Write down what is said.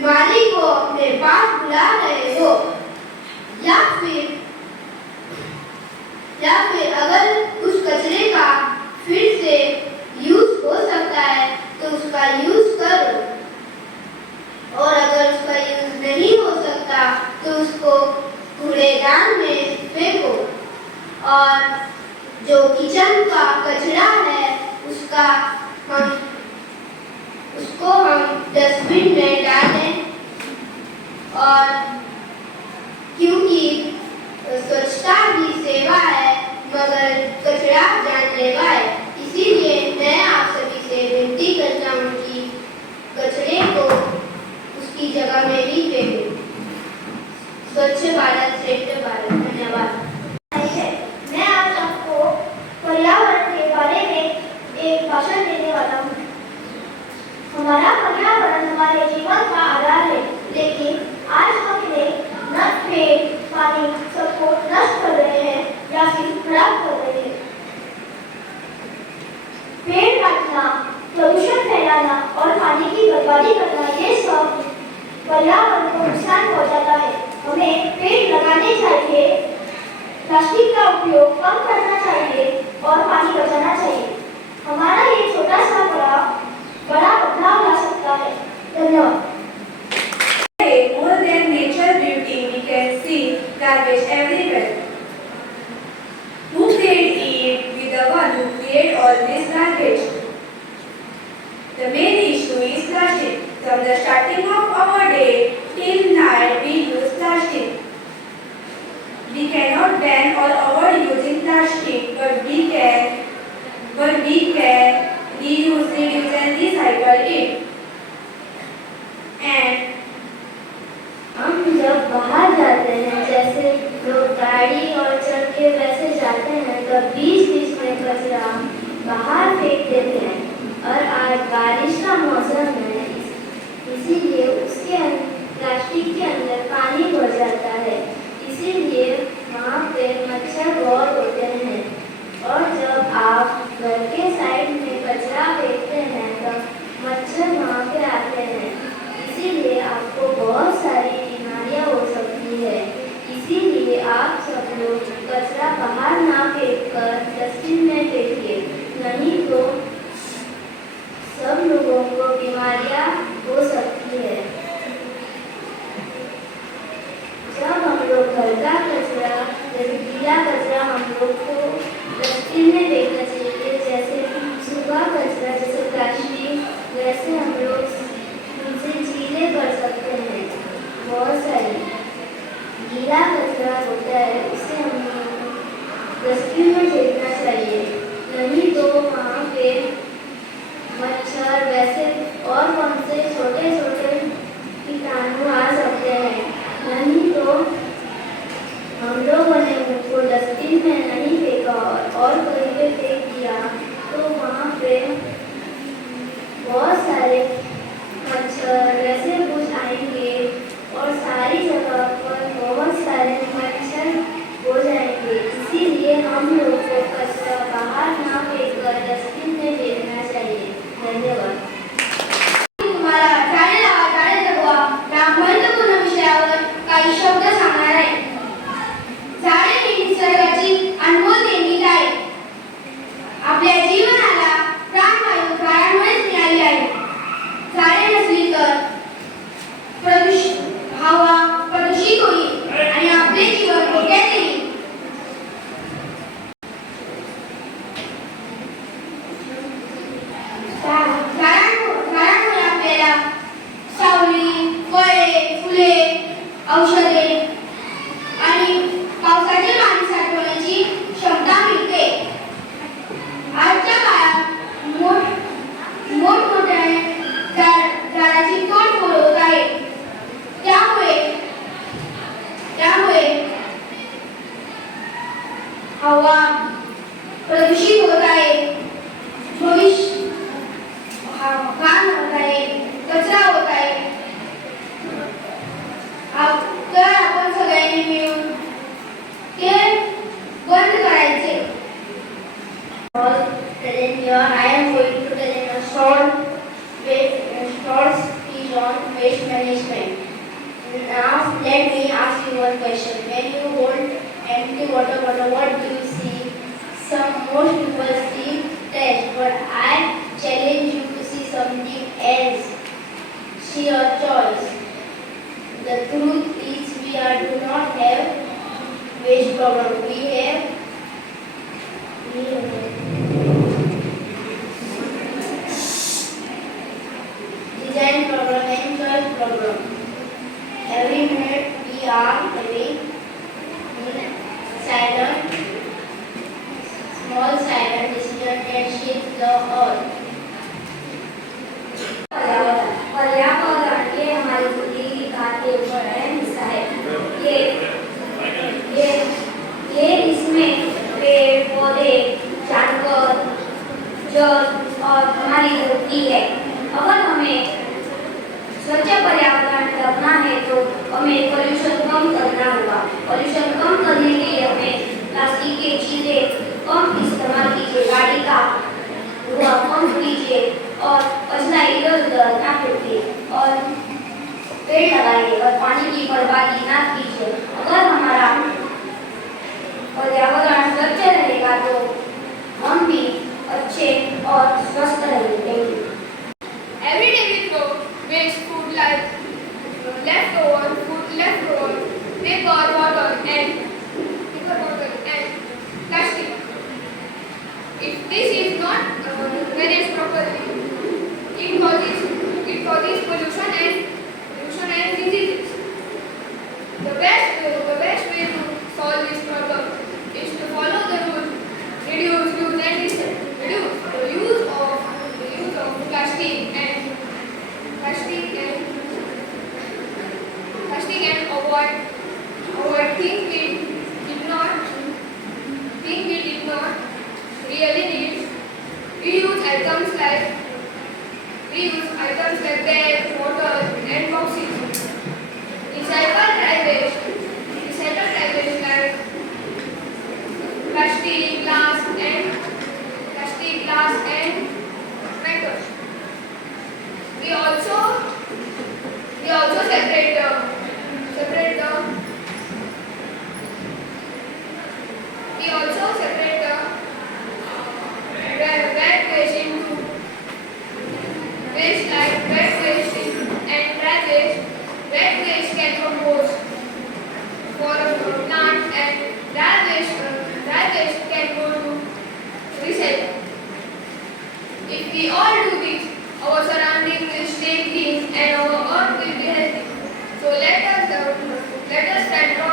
बीमारी को अपने पास बुला रहे हो, या फिर अगर उस कचरे का फिर से यूज हो सकता है तो उसका यूज करो, और अगर उसका यूज नहीं हो सकता तो उसको कूड़ेदान में फेंको। और जो किचन का कचरा है उसको हम डस्टबिन में डालें, और क्योंकि स्वच्छता भी सेवा है मगर कचरा जानलेवा है, इसीलिए मैं आप सभी से विनती करता हूँ कि कचरे को उसकी जगह में ही फेंकें। स्वच्छ भारत श्रेष्ठ भारत। धन्यवाद। मैं आप सबको पर्यावरण के बारे में एक भाषण देने वाला हूँ। हमारा पर्यावरण हमारे जीवन का आधार है, लेकिन आज हम इन्हें पेड़, पानी सबको नष्ट कर रहे हैं या फिर खराब कर रहे हैं। पेड़ काटना, प्रदूषण फैलाना और पानी की बर्बादी करना, ये सब पर्यावरण को नुकसान पहुंचाता है। हमें पेड़ लगाने चाहिए, प्लास्टिक का उपयोग कम करना चाहिए और पानी बचाना चाहिए। हमारा ये छोटा सा बड़ा बदलाव ला सकता है। धन्यवाद। More than nature beauty, we can see garbage everywhere. Who created it? With the one who created all this garbage. The main issue is plastic. From the starting of our day till night, we use plastic. We cannot ban or avoid using plastic, but we can reuse, reduce and recycle it. And हम जब बाहर जाते हैं, जैसे लोग गाड़ी और चल के वैसे जाते हैं, तब बीच में कचरा बाहर फेंक देते हैं। और आज बारिश का मौसम है, इसीलिए उसके प्लास्टिक के अंदर पानी भर जाता है, इसीलिए वहाँ पे मच्छर बहुत होते हैं। और जब आप घर के साइड में कचरा फेंकते हैं तब मच्छर वहाँ पे आते हैं, इसीलिए आपको बहुत सारी बीमारियां हो सकती है। इसीलिए आप सब लोग कचरा बाहर ना फेंककर डस्टबिन में फेंकिए, नहीं तो सब लोगों को बीमारियां हो सकती है। question. When you hold empty water bottle, what do you see? Most people see trash, but I challenge you to see something else. See your choice. The truth is we do not have waste problem. We have design problem and choice problem. Every minute we are having silent, small silent decision that shapes the earth. पर्यावरण ये हमारी जिंदगी का एक अहम हिस्सा है। ये इसमें पेड़ पौधे जानवर जल और हमारी धरती है। अगर हमें स्वच्छ पर्यावरण रखना है तो हमें पोल्यूशन कम करना होगा। पोल्यूशन कम करने के लिए हमें प्लास्टिक की चीजें कम इस्तेमाल कीजिए, गाड़ी का धुआं कम कीजिए और कचरा इधर उधर ना फेंकिए और पेड़ लगाइए और पानी की बर्बादी ना कीजिए। अगर हमारा पर्यावरण स्वच्छ रहेगा तो हम भी अच्छे और स्वस्थ रहेंगे। Every day we throw waste food like leftover paper, water and plastic. If this is not managed properly, it causes pollution and diseases. The best way to solve this problem is to follow the rule: reduce, use and recycle. Reduce the use of plastic and avoid things we did not really need. Reuse items like bags, bottles and boxes. Recycle dry waste like plastic, glass and metals. We also separate the wet waste into waste like wet waste and dry waste. Wet waste can compose for plants and dry waste can go to recycle. If we all do this, our surroundings will stay clean and our earth will be healthy. So let us start from